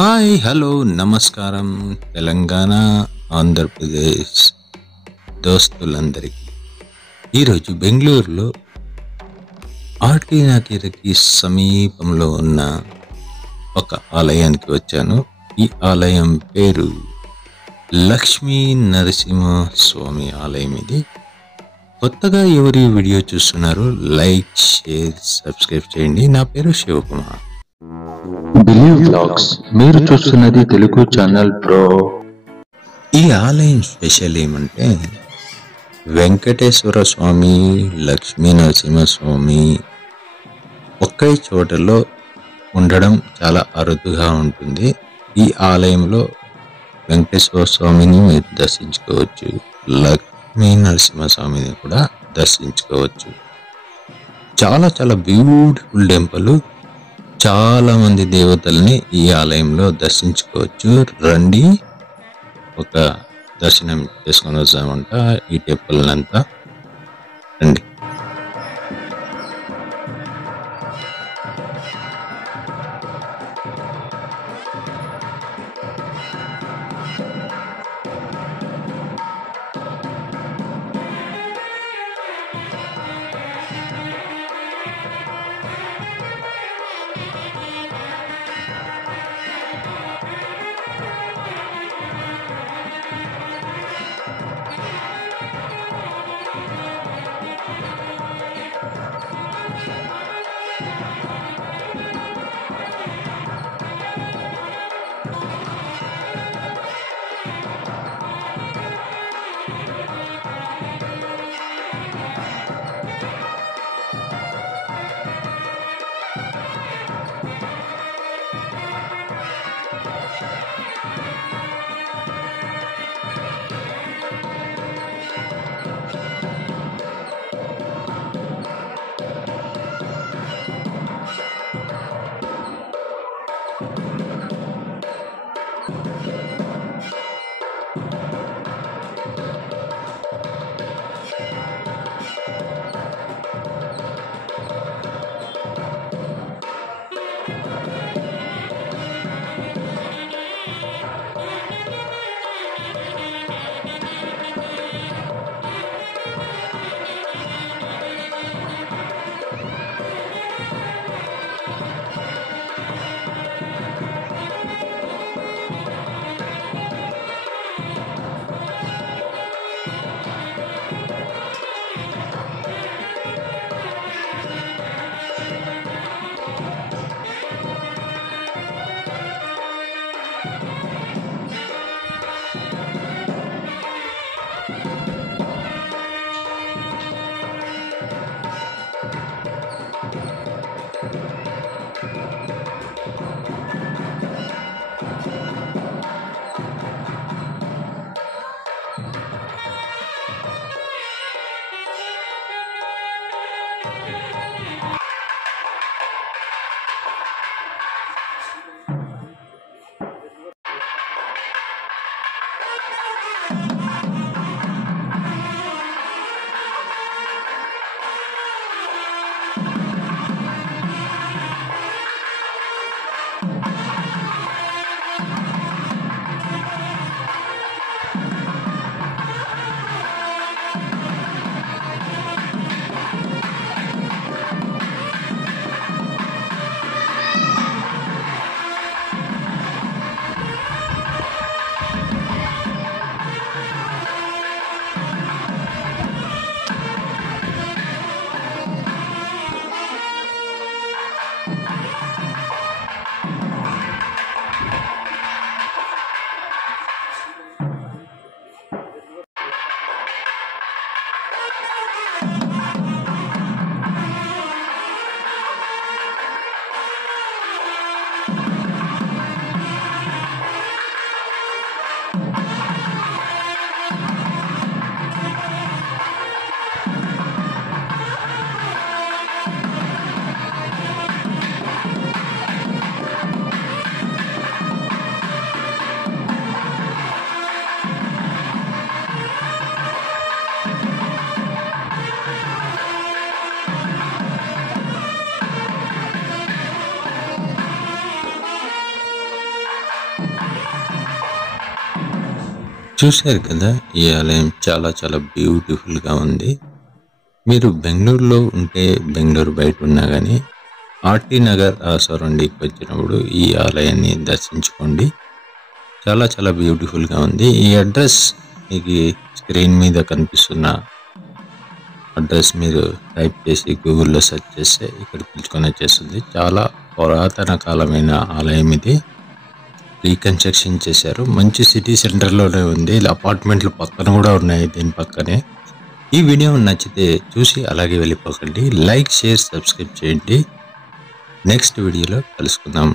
Hi hello నమస్కారం తెలంగాణ ఆంధ్రప్రదేశ్ దోస్తులందరికీ ఈరోజు బెంగళూరులో ఆర్టీ నగర్కి సమీపంలో ఉన్న ఒక ఆలయానికి వచ్చాను. ఈ ఆలయం పేరు లక్ష్మీ నరసింహ స్వామి ఆలయం. ఇది కొత్తగా ఎవరి వీడియో చూస్తున్నారు లైక్ షేర్ సబ్స్క్రైబ్ చేయండి. నా పేరు శివకుమార్. బిలీవ్ వ్లాగ్స్ మీరు చూస్తున్నది తెలుగు ఛానల్ బ్రో. ఈ ఆలయం స్పెషల్ ఏమంటే వెంకటేశ్వర స్వామి లక్ష్మీ నరసింహస్వామి ఒకే చోటలో ఉండడం చాలా అరుదుగా ఉంటుంది. ఈ ఆలయంలో వెంకటేశ్వర స్వామిని మీరు దర్శించుకోవచ్చు, లక్ష్మీ నరసింహస్వామిని కూడా దర్శించుకోవచ్చు. చాలా చాలా బ్యూటిఫుల్ టెంపుల్. చాలా మంది దేవతల్ని ఈ ఆలయంలో దర్శించుకోవచ్చు. రండి, ఒక దర్శనం చేసుకొని వస్తామంట ఈ టెంపుల్ అంతా. రండి. చూశారు కదా, ఈ ఆలయం చాలా చాలా బ్యూటిఫుల్గా ఉంది. మీరు బెంగళూరులో ఉంటే, బెంగళూరు బయట ఉన్నా కానీ ఆర్టీ నగర్ ఆ సరౌండింగ్కి వచ్చినప్పుడు ఈ ఆలయాన్ని దర్శించుకోండి. చాలా చాలా బ్యూటిఫుల్గా ఉంది. ఈ అడ్రస్ మీకు స్క్రీన్ మీద కనిపిస్తున్న అడ్రస్ మీరు టైప్ చేసి గూగుల్లో సెర్చ్ చేస్తే ఇక్కడ పిలుచుకొని వచ్చేస్తుంది. చాలా పురాతన కాలమైన ఆలయం ఇది. రీకన్స్ట్రక్షన్ చేశారు. మంచి సిటీ సెంటర్లోనే ఉంది. అపార్ట్మెంట్లు పక్కన కూడా ఉన్నాయి దీని పక్కనే. ఈ వీడియో నచ్చితే చూసి అలాగే వెళ్ళిపోకండి. లైక్, షేర్, సబ్స్క్రైబ్ చేయండి. నెక్స్ట్ వీడియోలో కలుసుకుందాం.